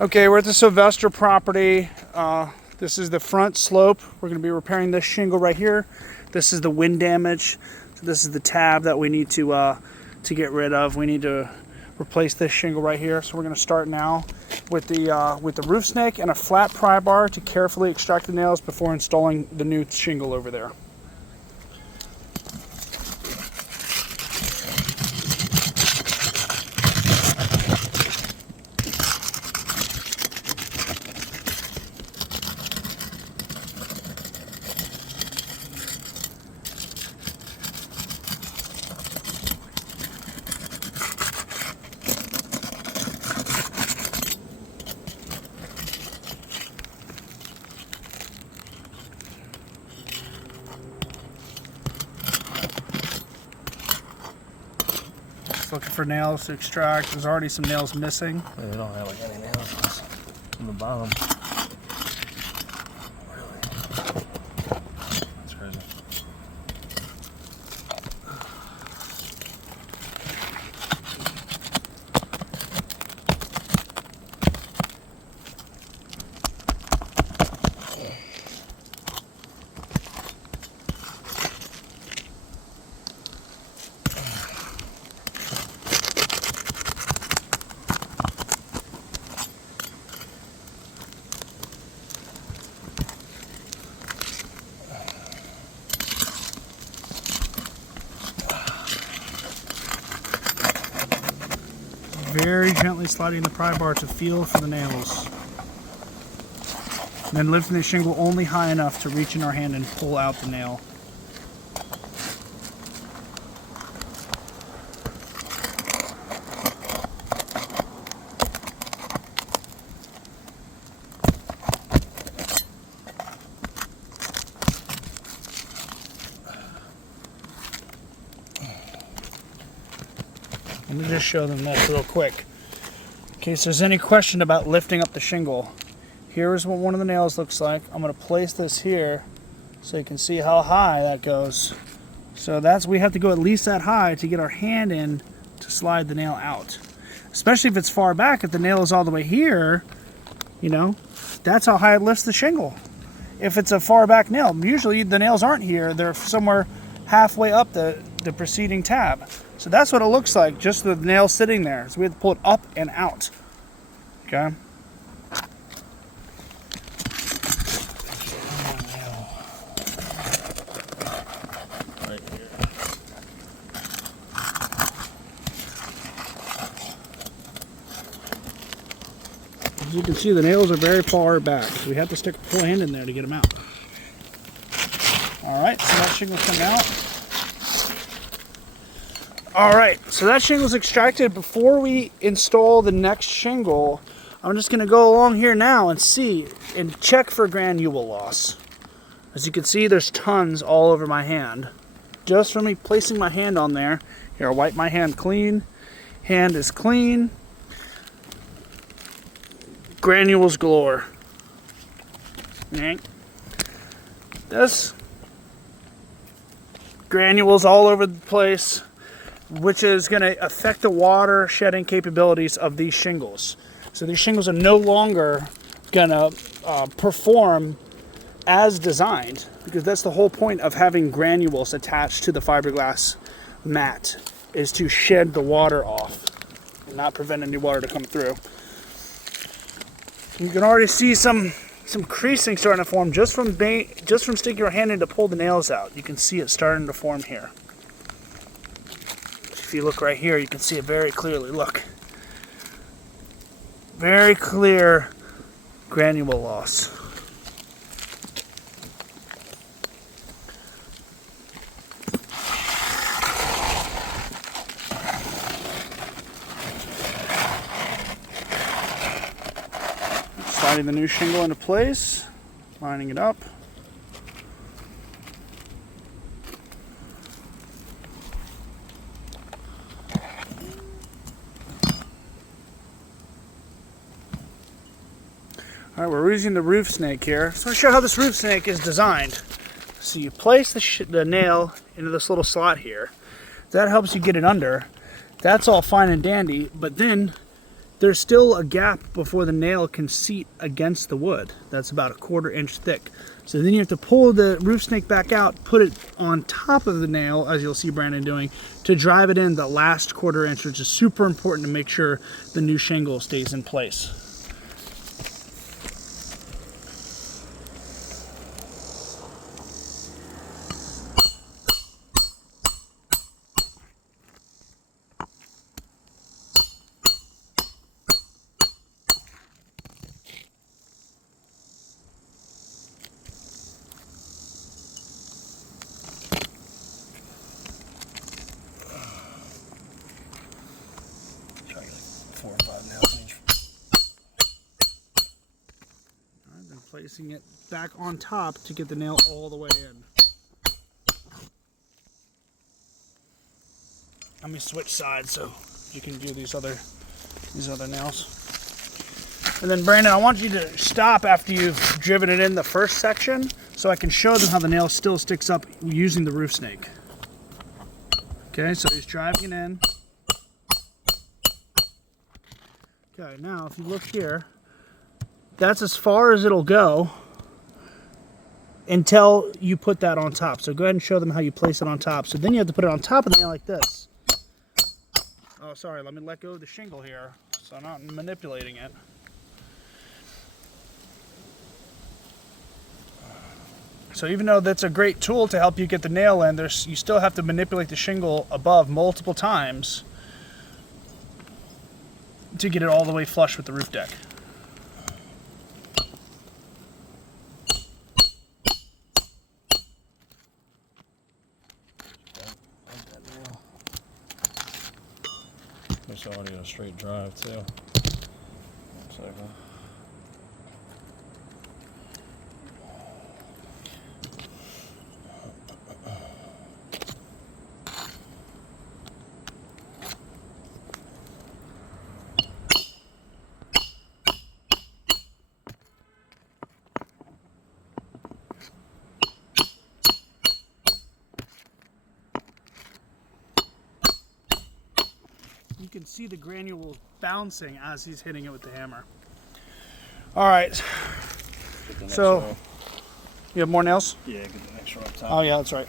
Okay, we're at the Sylvester property. This is the front slope. We're going to be repairing this shingle right here. This is the wind damage. So this is the tab that we need to get rid of. We need to replace this shingle right here. So we're going to start now with the roof snake and a flat pry bar to carefully extract the nails before installing the new shingle over there. Looking for nails to extract. There's already some nails missing. Yeah, they don't have like any nails on the bottom. Really? That's crazy. Very gently sliding the pry bar to feel for the nails. And then lifting the shingle only high enough to reach in our hand and pull out the nail. Let me just show them this real quick. In case there's any question about lifting up the shingle. Here is what one of the nails looks like. I'm going to place this here so you can see how high that goes. So we have to go at least that high to get our hand in to slide the nail out. Especially if it's far back. If the nail is all the way here, you know, that's how high it lifts the shingle. If it's a far back nail, usually the nails aren't here. They're somewhere halfway up the preceding tab. So that's what it looks like, just the nail sitting there. So we have to pull it up and out. Okay. Right here. As you can see, the nails are very far back. So we have to stick a full hand in there to get them out. All right, so that shingle's coming out. Alright, so that shingle's extracted. Before we install the next shingle, I'm just going to go along here now and see and check for granule loss. As you can see, there's tons all over my hand. Just from me placing my hand on there, here, I'll wipe my hand clean. Hand is clean. Granules galore. This. Granules all over the place, which is going to affect the water shedding capabilities of these shingles. So these shingles are no longer going to perform as designed, because that's the whole point of having granules attached to the fiberglass mat, is to shed the water off and not prevent any water to come through. You can already see some creasing starting to form just from sticking your hand in to pull the nails out. You can see it starting to form here. If you look right here, you can see it very clearly. Look. Very clear granule loss. Sliding the new shingle into place, lining it up. Alright, we're using the roof snake here. So I'll show you how this roof snake is designed. So you place the nail into this little slot here. That helps you get it under. That's all fine and dandy, but then there's still a gap before the nail can seat against the wood. That's about 1/4 inch thick. So then you have to pull the roof snake back out, put it on top of the nail, as you'll see Brandon doing, to drive it in the last 1/4 inch, which is super important to make sure the new shingle stays in place. Try like 4 or 5 nails each. I've been placing it back on top to get the nail all the way in. Let me switch sides so you can do these other nails. And then Brandon, I want you to stop after you've driven it in the first section so I can show them how the nail still sticks up using the roof snake. Okay, so he's driving it in. Okay, now if you look here, that's as far as it'll go until you put that on top. So go ahead and show them how you place it on top. So then you have to put it on top of the nail like this. Oh, sorry, let me let go of the shingle here so I'm not manipulating it. So even though that's a great tool to help you get the nail in, you still have to manipulate the shingle above multiple times to get it all the way flush with the roof deck. There's already a straight drive too. 1 second. You can see the granules bouncing as he's hitting it with the hammer. All right, so row. you have more nails? Yeah, get the next row up top. Oh yeah, that's right.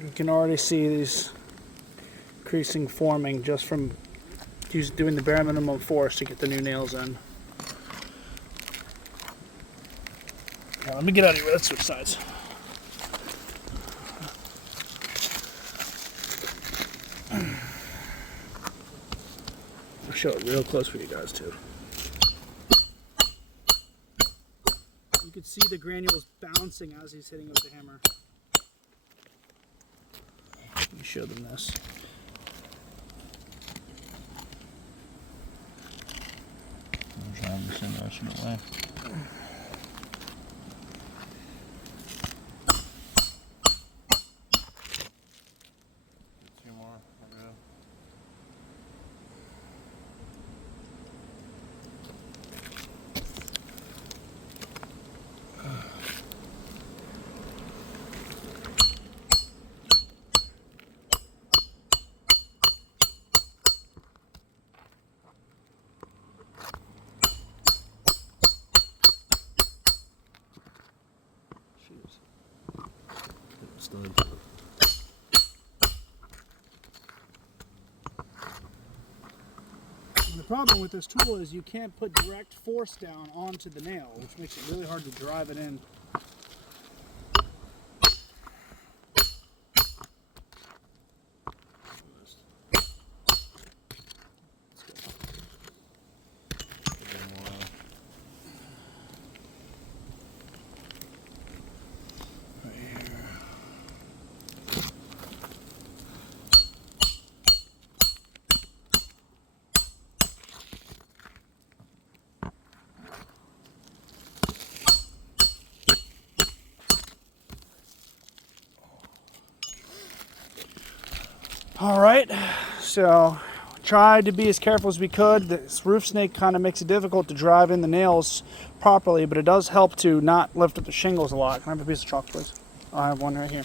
You can already see these creasing forming just from doing the bare minimum force to get the new nails in. Now, let me get out of here. Let's switch sides. I'll show it real close for you guys too. You can see the granules bouncing as he's hitting it with the hammer. Let me show them this. I'm trying to send the rest of it away. Two more. We're good. Stud. The problem with this tool is you can't put direct force down onto the nail, which makes it really hard to drive it in. All right, so tried to be as careful as we could. This roof snake kind of makes it difficult to drive in the nails properly, but it does help to not lift up the shingles a lot. Can I have a piece of chalk, please? I have one right here.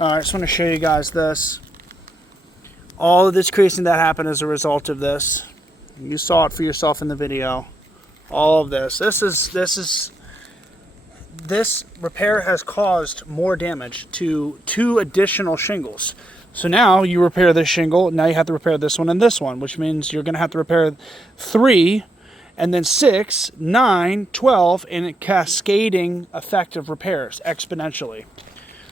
All right, I just want to show you guys this. All of this creasing that happened as a result of this. You saw it for yourself in the video. All of this. This repair has caused more damage to 2 additional shingles. So now you repair this shingle, now you have to repair this one and this one, which means you're going to have to repair 3, and then 6, 9, 12, and a cascading effect of repairs exponentially.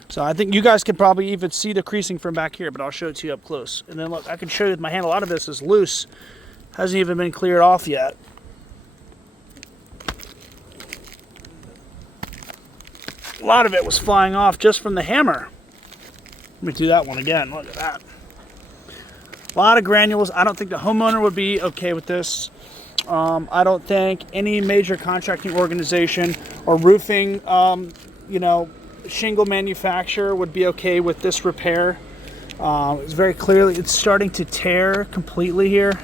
So I think you guys can probably even see the creasing from back here, but I'll show it to you up close. And then look, I can show you with my hand, a lot of this is loose, hasn't even been cleared off yet. A lot of it was flying off just from the hammer. Let me do that one again. Look at that. A lot of granules. I don't think the homeowner would be okay with this. I don't think any major contracting organization or roofing, shingle manufacturer would be okay with this repair. It's very clearly, it's starting to tear completely here.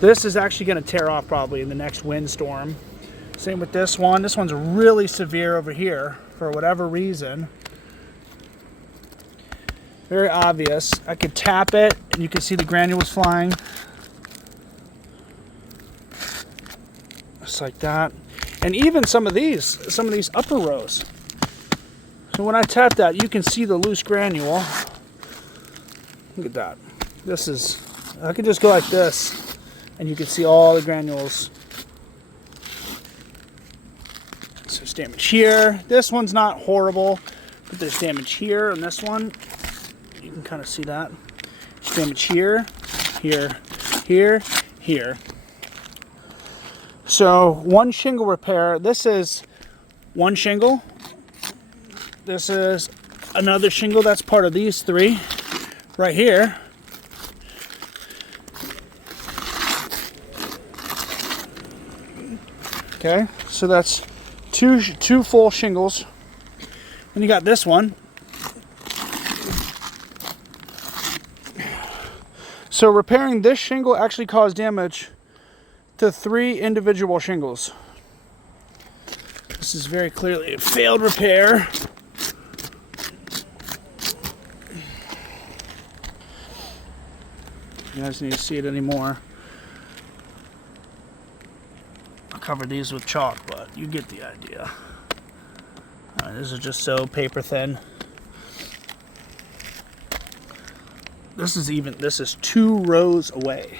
This is actually going to tear off probably in the next windstorm. Same with this one. This one's really severe over here for whatever reason. Very obvious. I could tap it and you can see the granules flying. Just like that. And even some of these upper rows. So when I tap that, you can see the loose granule. Look at that. I could just go like this and you can see all the granules. So there's damage here. This one's not horrible, but there's damage here on this one. You can kind of see that. There's damage here, here, here, here. So one shingle repair. This is one shingle. This is another shingle that's part of these 3 right here. Okay, so that's two full shingles. Then you got this one. So repairing this shingle actually caused damage to 3 individual shingles. This is very clearly a failed repair. You guys need to see it anymore. I'll cover these with chalk, but you get the idea. This is just so paper thin. This is 2 rows away.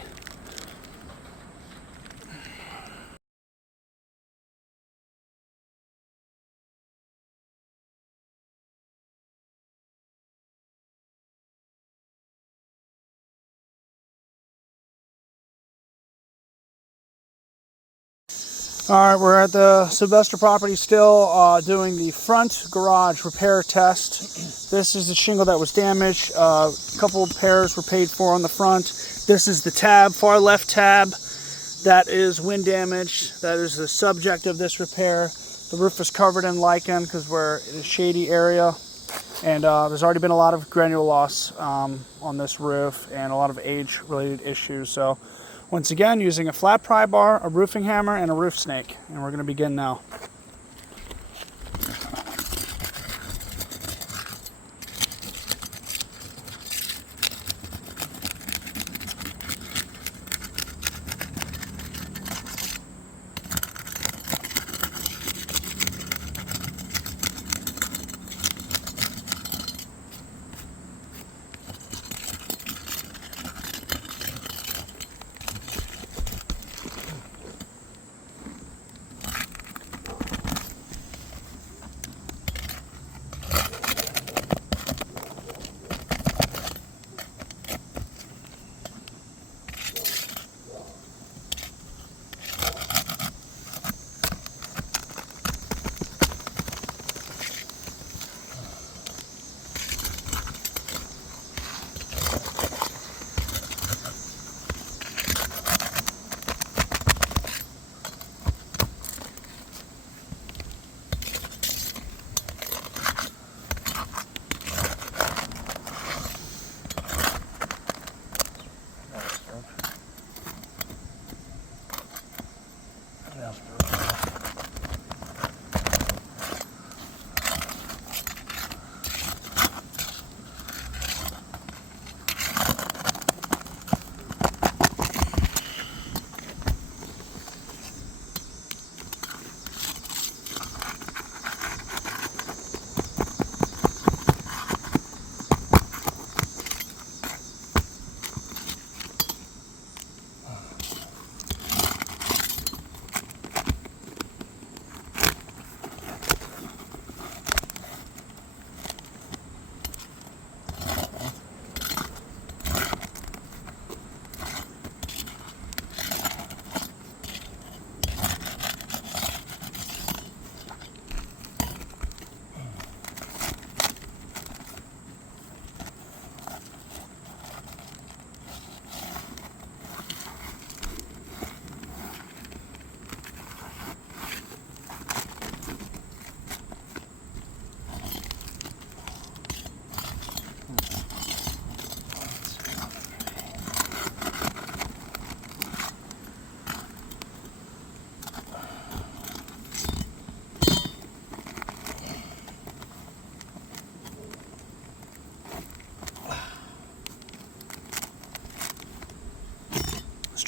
All right, we're at the Sylvester property still doing the front garage repair test. This is the shingle that was damaged. A couple of repairs were paid for on the front. This is the tab, far left tab. That is wind damage. That is the subject of this repair. The roof is covered in lichen because we're in a shady area. And there's already been a lot of granule loss on this roof and a lot of age-related issues. So once again, using a flat pry bar, a roofing hammer, and a roof snake. And we're going to begin now.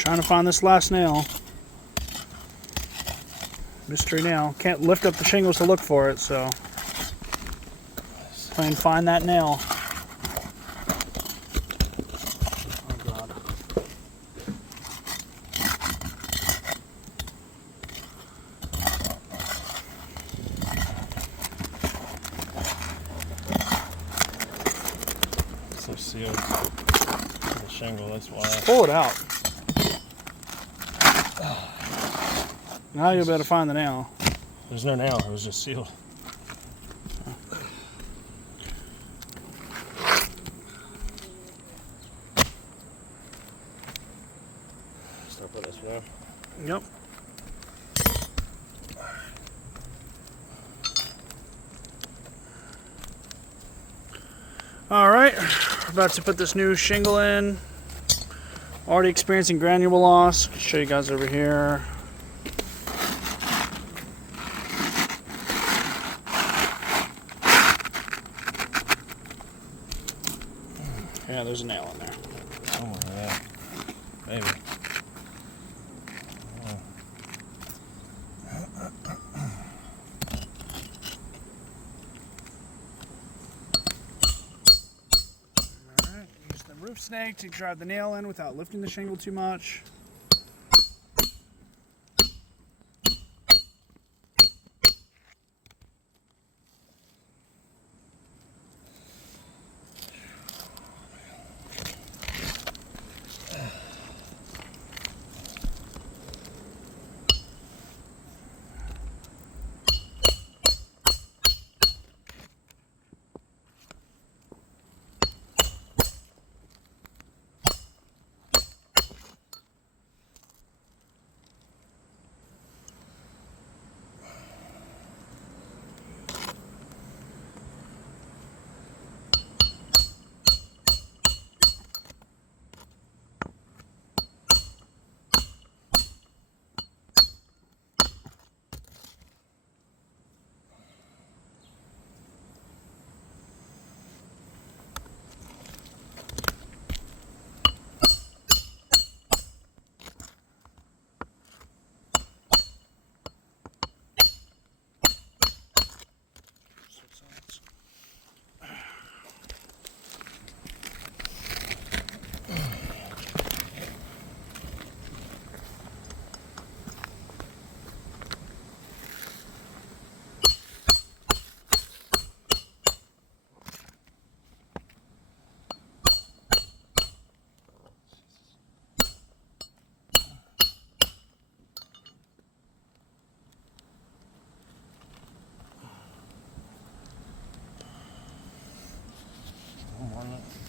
trying to find this last nail. Mystery nail. Can't lift up the shingles to look for it, so try and find that nail. Oh God. So sealed the shingle, that's why. Pull it out. Now you'll be able to find the nail. There's no nail, it was just sealed. Start putting this down. Yep. Alright, we're about to put this new shingle in. Already experiencing granule loss. I'll show you guys over here. Yeah, there's a nail in there. Oh, yeah. Maybe. Alright, use the roof snake to drive the nail in without lifting the shingle too much.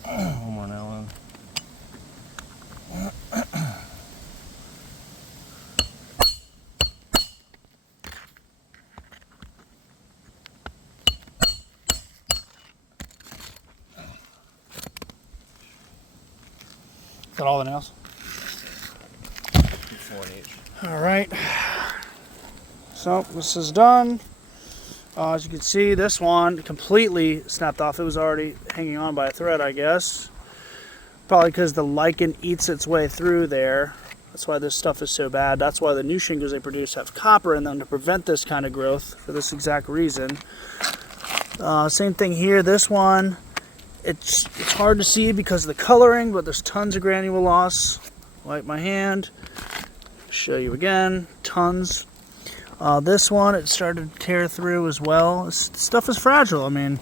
One more nail in. Is that all the nails? 4 in each. Alright. So this is done. As you can see, this one completely snapped off. It was already hanging on by a thread, I guess. Probably because the lichen eats its way through there. That's why this stuff is so bad. That's why the new shingles they produce have copper in them to prevent this kind of growth for this exact reason. Same thing here. This one, it's hard to see because of the coloring, but there's tons of granule loss. Wipe my hand. Show you again. Tons. This one, it started to tear through as well. This stuff is fragile. I mean,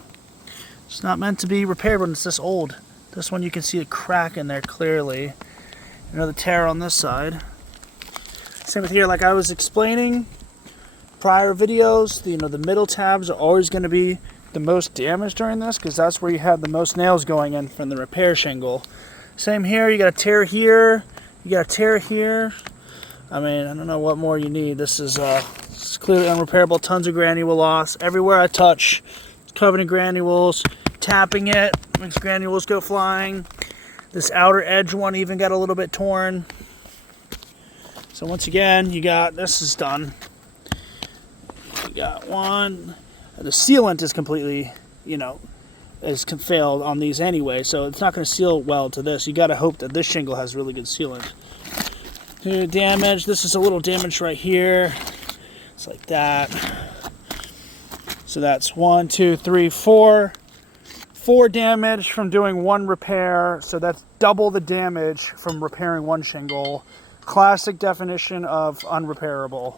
it's not meant to be repaired when it's this old. This one, you can see a crack in there clearly. Another tear on this side. Same with here, like I was explaining prior videos, the middle tabs are always going to be the most damaged during this because that's where you have the most nails going in from the repair shingle. Same here, you got a tear here, you got a tear here. I mean, I don't know what more you need. This is clearly unrepairable. Tons of granule loss. Everywhere I touch, it's covered in granules. Tapping it makes granules go flying. This outer edge one even got a little bit torn. So once again, you got, this is done. You got one. The sealant is completely, has failed on these anyway, so it's not going to seal well to this. You got to hope that this shingle has really good sealant. Damage. This is a little damage right here. It's like that. So that's 1, 2, 3, 4. 4 damage from doing 1 repair. So that's double the damage from repairing 1 shingle. Classic definition of unrepairable.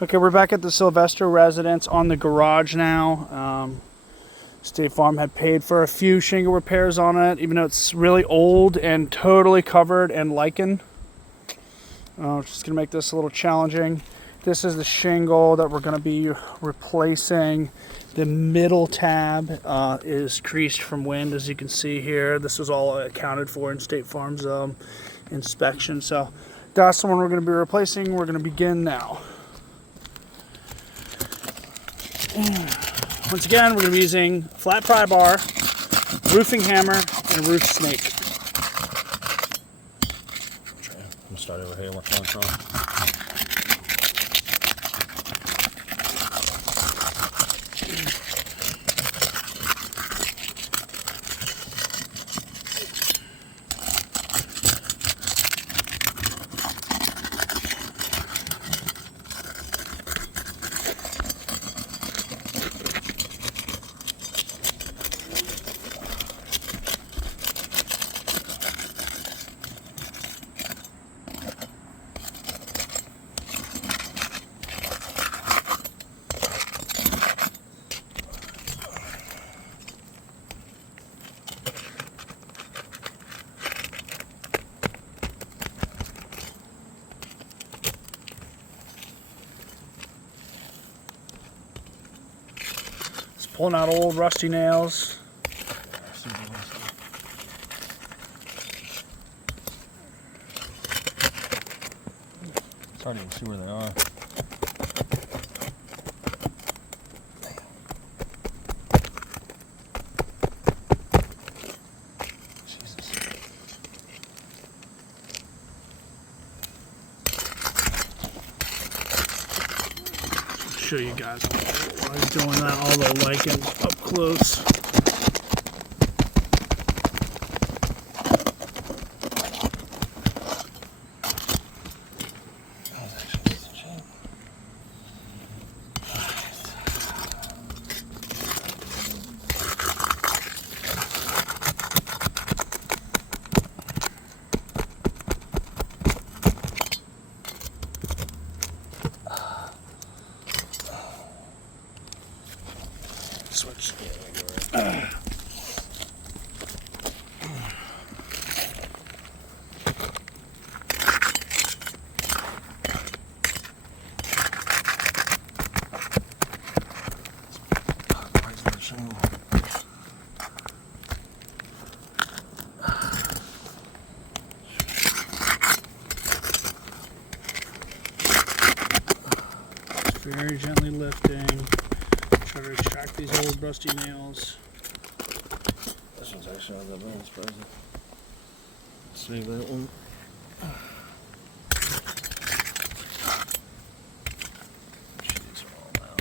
Okay, we're back at the Sylvester residence on the garage now. State Farm had paid for a few shingle repairs on it, even though it's really old and totally covered in lichen. Just gonna make this a little challenging. This is the shingle that we're gonna be replacing. The middle tab is creased from wind, as you can see here. This was all accounted for in State Farm's inspection. So that's the one we're gonna be replacing. We're gonna begin now. Once again, we're going to be using flat pry bar, roofing hammer, and a roof snake. I'm starting over here. What's going on? Pulling out old rusty nails. It's hard to even see where they are. Jesus. Show you guys while he's doing that, all the lichen up close. Switch. Very gently lifting. Try to extract these old rusty nails. This one's actually not that bad. It's surprising. Save that one. These are all out.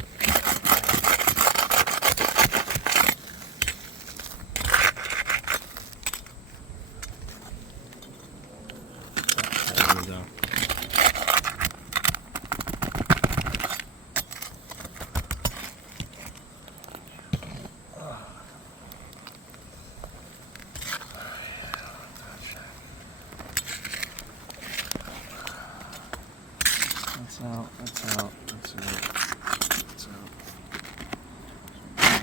There we go. That's out, that's out, that's out, that's out.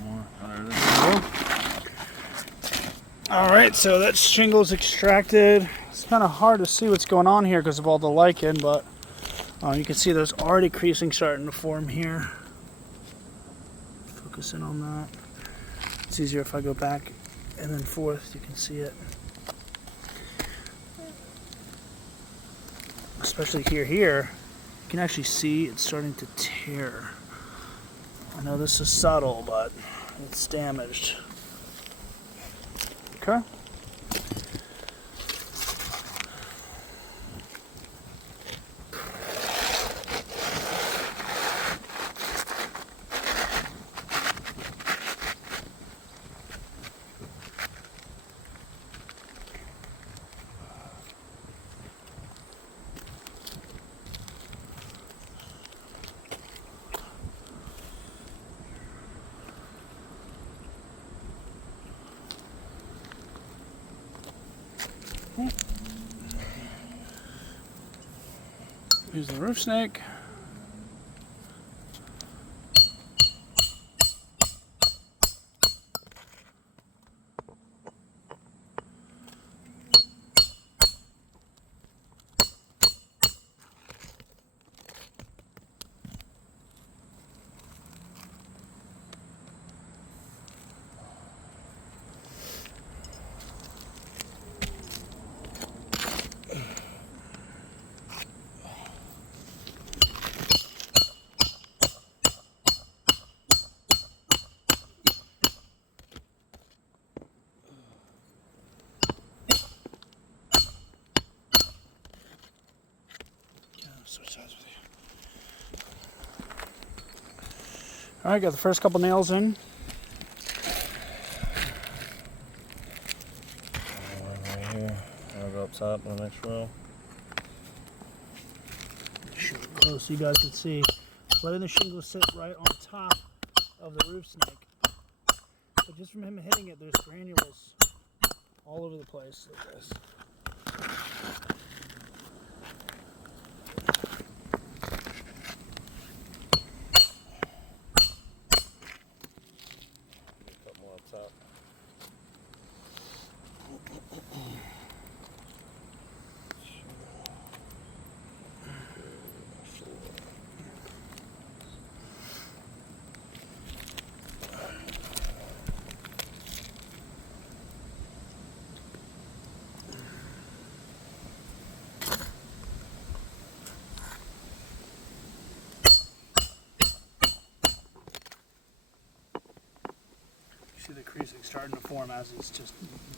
One more. There it is. Alright, so that shingle's extracted. It's kind of hard to see what's going on here because of all the lichen, but you can see there's already creasing starting to form here. Focus in on that. It's easier if I go back and then forth, you can see it. Especially here. You can actually see it's starting to tear. I know this is subtle, but it's damaged. Okay. Here's the roof snake. Switch sides with you. All right, got the first couple nails in. Right here. I'll go up top in the next row. Show it close so you guys can see. Letting the shingle sit right on top of the roof snake. But just from him hitting it, there's granules all over the place like this. Put more up top. See the creasing starting to form as it's just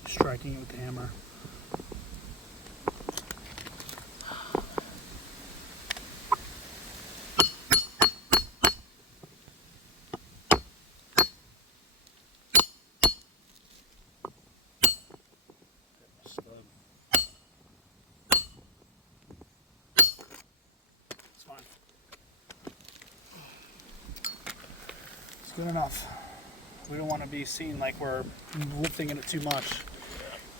striking it with the hammer. It's fine. It's good enough. We don't want to be seen like we're lifting it too much.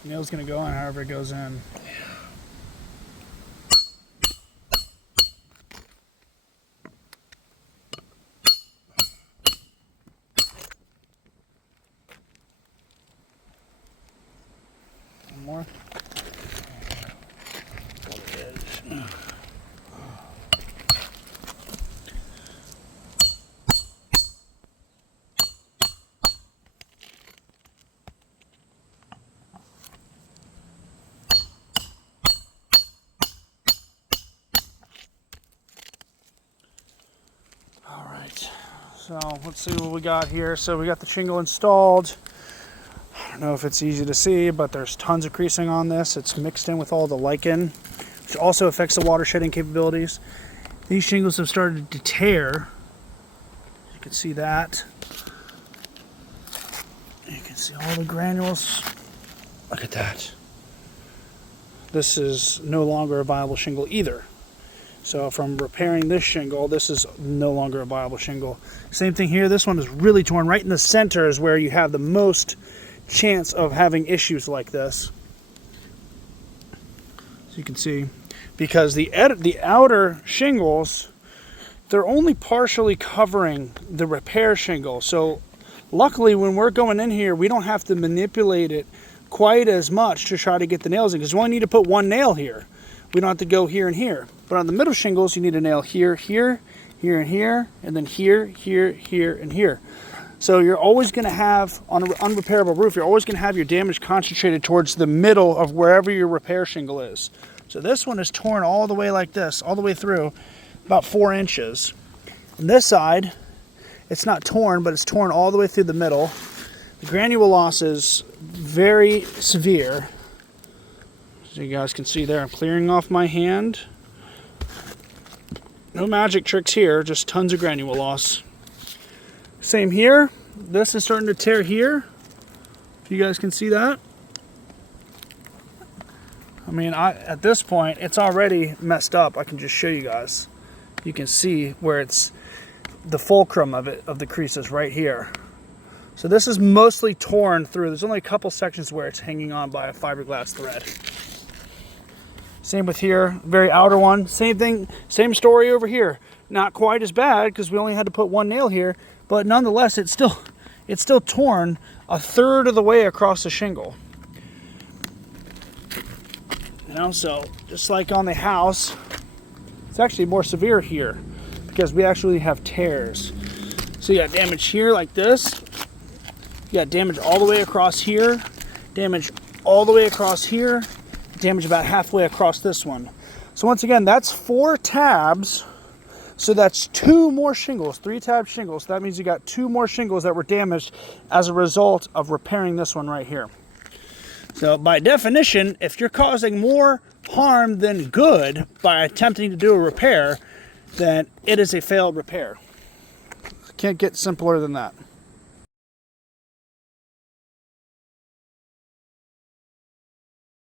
The nail's going to go in however it goes in. One more. On the edge. So let's see what we got here. So we got the shingle installed. I don't know if it's easy to see, but there's tons of creasing on this. It's mixed in with all the lichen, which also affects the water shedding capabilities. These shingles have started to tear. You can see that. You can see all the granules. Look at that. This is no longer a viable shingle either. So from repairing this shingle, this is no longer a viable shingle. Same thing here, this one is really torn. Right in the center is where you have the most chance of having issues like this. So you can see, because the outer shingles, they're only partially covering the repair shingle. So luckily when we're going in here, we don't have to manipulate it quite as much to try to get the nails in, because we only need to put one nail here. We don't have to go here and here. But on the middle shingles, you need a nail here, here, here, and here, and then here, here, here, and here. So you're always going to have, on an unrepairable roof, you're always going to have your damage concentrated towards the middle of wherever your repair shingle is. So this one is torn all the way like this, all the way through, about 4 inches. On this side, it's not torn, but it's torn all the way through the middle. The granule loss is very severe. So you guys can see there, I'm clearing off my hand. No magic tricks here, just tons of granule loss. Same here. This is starting to tear here. If you guys can see that. I mean, at this point, it's already messed up. I can just show you guys. You can see where it's the fulcrum of it, of the creases right here. So this is mostly torn through. There's only a couple sections where it's hanging on by a fiberglass thread. Same with here, very outer one. Same thing, same story over here. Not quite as bad because we only had to put one nail here, but nonetheless, it's still torn a third of the way across the shingle. You know, so just like on the house, it's actually more severe here because we actually have tears. So you got damage here like this. You got damage all the way across here, damage all the way across here, damage about halfway across this one. So once again, that's 4 tabs. So that's 2 more shingles, 3 tab shingles. So that means you got 2 more shingles that were damaged as a result of repairing this one right here. So by definition, if you're causing more harm than good by attempting to do a repair, then it is a failed repair. Can't get simpler than that.